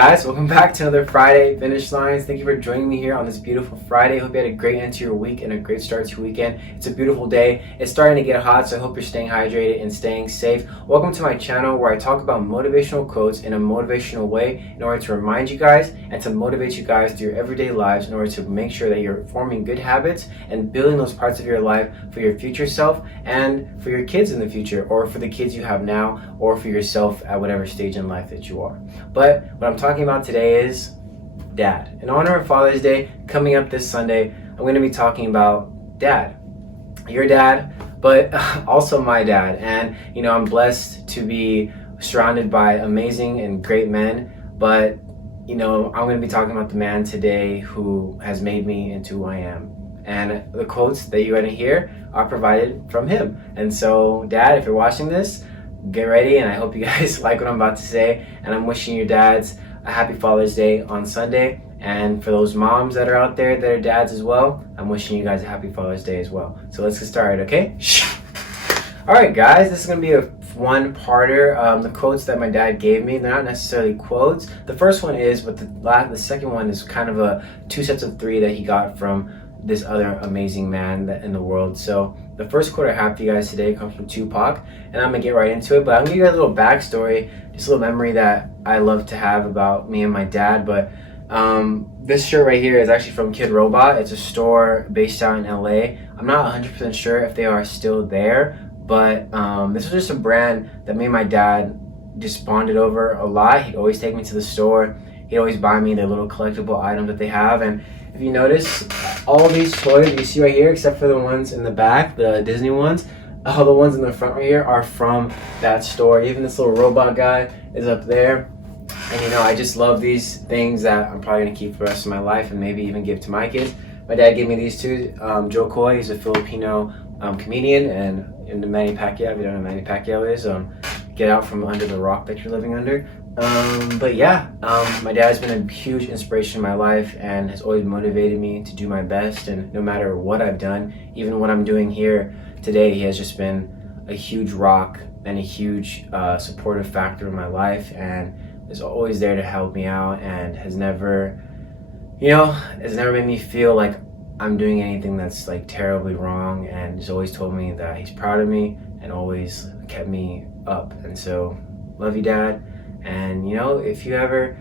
guys, welcome back to another Friday Finish Lines. Thank you for joining me here on this beautiful Friday. Hope you had a great end to your week and a great start to your weekend. It's a beautiful day. It's starting to get hot, so I hope you're staying hydrated and staying safe. Welcome to my channel where I talk about motivational quotes in a motivational way in order to remind you guys and to motivate you guys through your everyday lives in order to make sure that you're forming good habits and building those parts of your life for your future self and for your kids in the future, or for the kids you have now, or for yourself at whatever stage in life that you are. But what I'm talking about today is Dad. In honor of Father's Day coming up this Sunday, I'm going to be talking about Dad. Your dad, but also my dad. And you know, I'm blessed to be surrounded by amazing and great men, but you know, I'm going to be talking about the man today who has made me into who I am. And the quotes that you're going to hear are provided from him. And so, Dad, if you're watching this, get ready, and I hope you guys like what I'm about to say. And I'm wishing your dads a happy Father's Day on Sunday. And for those moms that are out there that are dads as well, I'm wishing you guys a happy Father's Day as well. So let's get started, okay? All right, guys, this is going to be a one-parter. The quotes that my dad gave me, they're not necessarily quotes. The first one is, but the second one is kind of a two sets of three that he got from this other amazing man in the world. So the first quote I have for you guys today comes from Tupac, and I'm gonna get right into it, but I'm gonna give you guys a little backstory, just a little memory that I love to have about me and my dad. But this shirt right here is actually from Kid Robot. It's a store based out in LA. I'm not 100% sure if they are still there, but this was just a brand that me and my dad just bonded over a lot. He'd always take me to the store. He'd always buy me their little collectible items that they have. And if you notice, all these toys you see right here, except for the ones in the back, the Disney ones, all the ones in the front right here are from that store. Even this little robot guy is up there. And you know, I just love these things that I'm probably gonna keep for the rest of my life and maybe even give to my kids. My dad gave me these two. Joe Coy, he's a Filipino comedian, and Manny Pacquiao, if you don't know who Manny Pacquiao is, get out from under the rock that you're living under. But yeah, my dad's been a huge inspiration in my life and has always motivated me to do my best. And no matter what I've done, even what I'm doing here today, he has just been a huge rock and a huge supportive factor in my life, and is always there to help me out, and has never made me feel like I'm doing anything that's like terribly wrong, and has always told me that he's proud of me and always kept me up. And so, love you, Dad. And you know, if you ever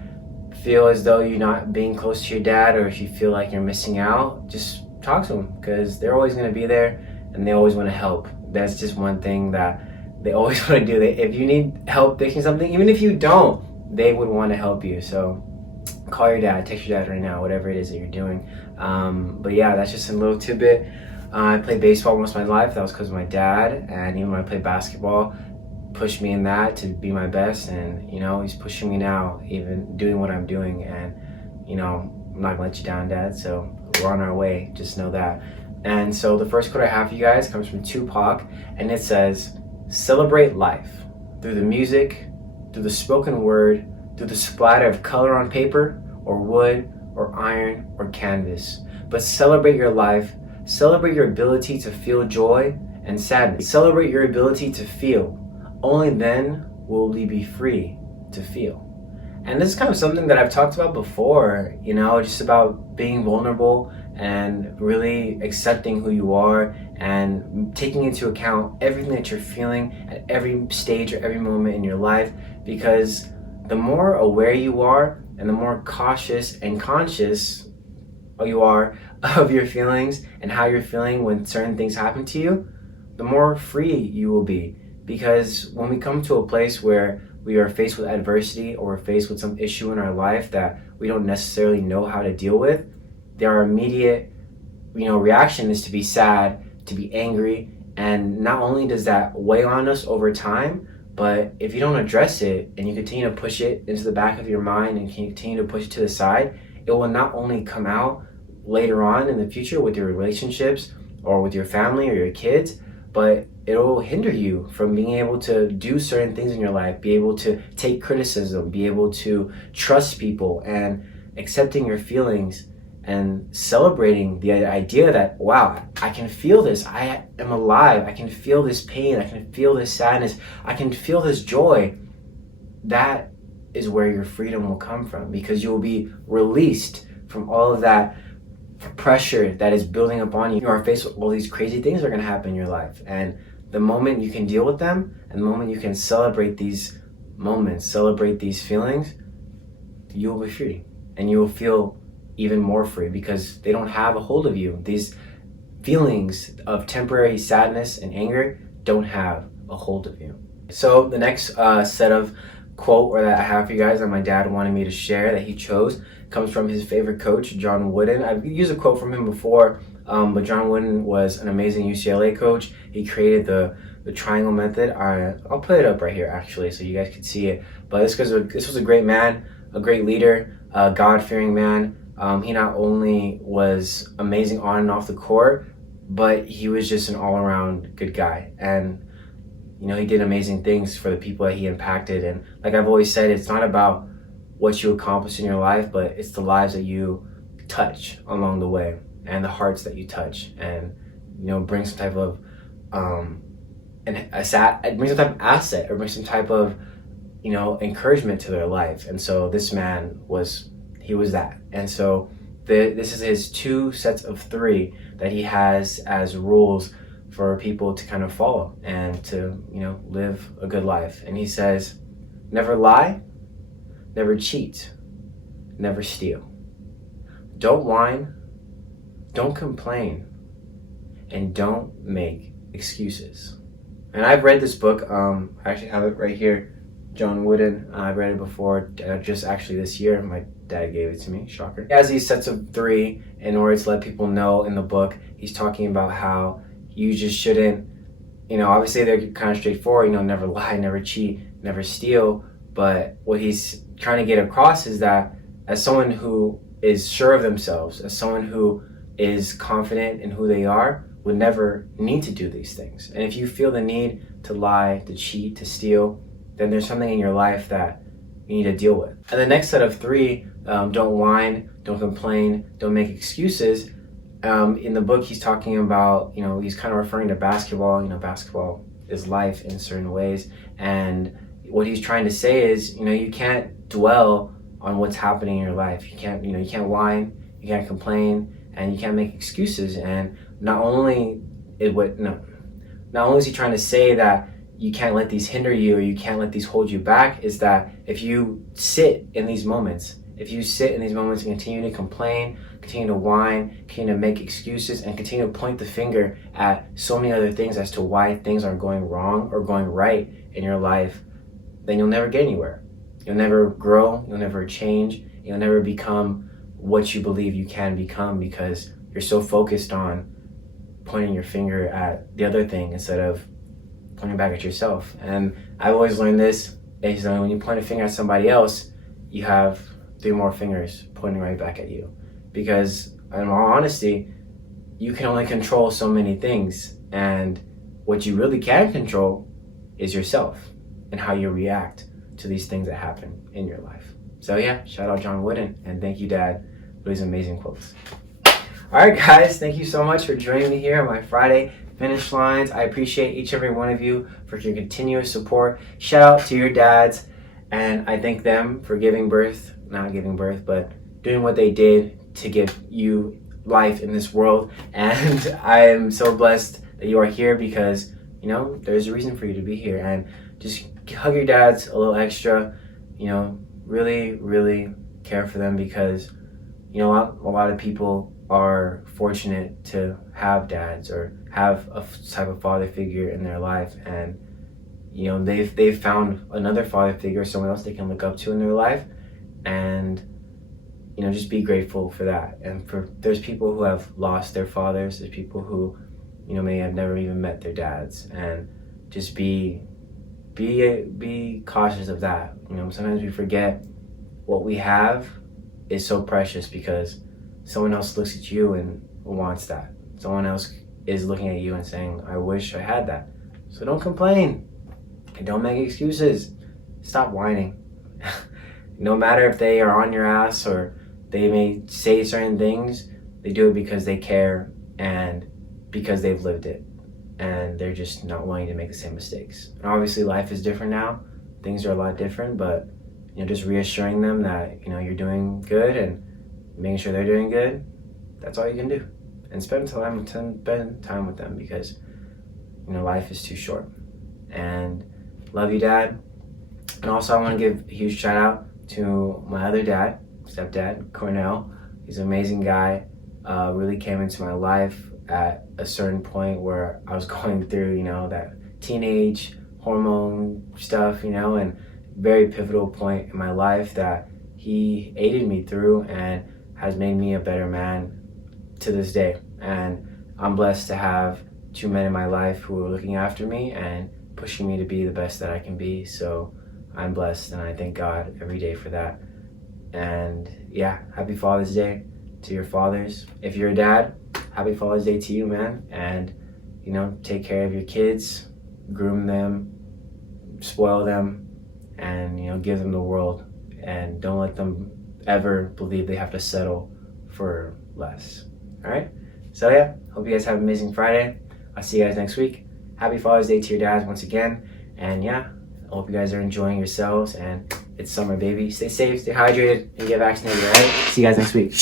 feel as though you're not being close to your dad, or if you feel like you're missing out, just talk to them, because they're always going to be there and they always want to help. That's just one thing that they always want to do. If you need help fixing something, even if you don't, they would want to help you. So call your dad, text your dad right now, whatever it is that you're doing. But yeah, that's just a little tidbit. I played baseball most of my life. That was because of my dad. And even when I played basketball, pushed me in that to be my best. And you know, he's pushing me now, even doing what I'm doing. And you know, I'm not gonna let you down, Dad. So we're on our way, just know that. And so the first quote I have for you guys comes from Tupac, and it says, "Celebrate life through the music, through the spoken word, through the splatter of color on paper or wood or iron or canvas. But celebrate your life, celebrate your ability to feel joy and sadness. Celebrate your ability to feel. Only then will we be free to feel." And this is kind of something that I've talked about before, you know, just about being vulnerable and really accepting who you are and taking into account everything that you're feeling at every stage or every moment in your life. Because the more aware you are and the more cautious and conscious you are of your feelings and how you're feeling when certain things happen to you, the more free you will be. Because when we come to a place where we are faced with adversity, or we're faced with some issue in our life that we don't necessarily know how to deal with, our immediate, reaction is to be sad, to be angry. And not only does that weigh on us over time, but if you don't address it and you continue to push it into the back of your mind and continue to push it to the side, it will not only come out later on in the future with your relationships or with your family or your kids, but it'll hinder you from being able to do certain things in your life, be able to take criticism, be able to trust people, and accepting your feelings and celebrating the idea that, wow, I can feel this, I am alive, I can feel this pain, I can feel this sadness, I can feel this joy. That is where your freedom will come from, because you will be released from all of that pressure that is building up on you. You are faced with all these crazy things that are going to happen in your life, and the moment you can deal with them, and the moment you can celebrate these moments, celebrate these feelings, you will be free, and you will feel even more free, because they don't have a hold of you. These feelings of temporary sadness and anger don't have a hold of you. So the next set of quote or that I have for you guys that my dad wanted me to share, that he chose, comes from his favorite coach, John Wooden. I've used a quote from him before, but John Wooden was an amazing UCLA coach. He created the triangle method. I'll put it up right here actually so you guys can see it. But this was a great man, a great leader, a God-fearing man. He not only was amazing on and off the court, but he was just an all-around good guy. And he did amazing things for the people that he impacted. And like I've always said, it's not about what you accomplish in your life, but it's the lives that you touch along the way, and the hearts that you touch, and bring some type of bring some type of asset, or bring some type of encouragement to their life. And so this man was that. And so this is his 2 sets of 3 that he has as rules for people to kind of follow and to live a good life. And he says, never lie, never cheat, never steal, don't whine, don't complain, and don't make excuses. And I've read this book. I actually have it right here, John Wooden. I've read it before, just actually this year. My dad gave it to me, shocker. He has these sets of 3 in order to let people know. In the book, he's talking about how you just shouldn't, obviously they're kind of straightforward, never lie, never cheat, never steal. But what he's trying to get across is that as someone who is sure of themselves, as someone who is confident in who they are, would never need to do these things. And if you feel the need to lie, to cheat, to steal, then there's something in your life that you need to deal with. And the next set of 3, don't whine, don't complain, don't make excuses. In the book, he's talking about, he's kind of referring to basketball. Basketball is life in certain ways. And what he's trying to say is, you can't dwell on what's happening in your life. You can't whine, you can't complain, and you can't make excuses. And not only is he trying to say that you can't let these hinder you, or you can't let these hold you back, is that if you sit in these moments and continue to complain, continue to whine, continue to make excuses, and continue to point the finger at so many other things as to why things are going wrong or going right in your life, then you'll never get anywhere. You'll never grow, you'll never change, you'll never become what you believe you can become, because you're so focused on pointing your finger at the other thing instead of pointing back at yourself. And I've always learned this, is that when you point a finger at somebody else, you have 3 more fingers pointing right back at you. Because in all honesty, you can only control so many things, and what you really can control is yourself and how you react to these things that happen in your life. So yeah, shout out John Wooden, and thank you, Dad, for these amazing quotes. All right, guys, thank you so much for joining me here on my Friday Finish Lines. I appreciate each and every one of you for your continuous support. Shout out to your dads, and I thank them for not giving birth, but doing what they did to give you life in this world. And I am so blessed that you are here, because there's a reason for you to be here. And just hug your dads a little extra, really, really care for them, because a lot of people are fortunate to have dads or have a type of father figure in their life, and they've found another father figure, someone else they can look up to in their life, and just be grateful for that. And there's people who have lost their fathers, there's people who may have never even met their dads, and just be cautious of that. Sometimes we forget what we have is so precious, because someone else looks at you and wants that. Someone else is looking at you and saying, I wish I had that. So don't complain and don't make excuses. Stop whining. No matter if they are on your ass or they may say certain things, they do it because they care and because they've lived it, and they're just not wanting to make the same mistakes. And obviously life is different now. Things are a lot different, but just reassuring them that, you're doing good and making sure they're doing good. That's all you can do. And spend time with them because, life is too short. And love you, Dad. And also I want to give a huge shout out to my other dad, stepdad, Cornell. He's an amazing guy. Really came into my life at a certain point where I was going through, that teenage hormone stuff, and very pivotal point in my life that he aided me through and has made me a better man to this day. And I'm blessed to have two men in my life who are looking after me and pushing me to be the best that I can be. So I'm blessed and I thank God every day for that. And yeah, happy Father's Day to your fathers. If you're a dad, happy Father's Day to you, man. And take care of your kids, groom them, spoil them, and give them the world. And don't let them ever believe they have to settle for less. All right? So yeah, hope you guys have an amazing Friday. I'll see you guys next week. Happy Father's Day to your dads once again. And yeah, I hope you guys are enjoying yourselves. And it's summer, baby. Stay safe, stay hydrated, and get vaccinated, all right? See you guys next week.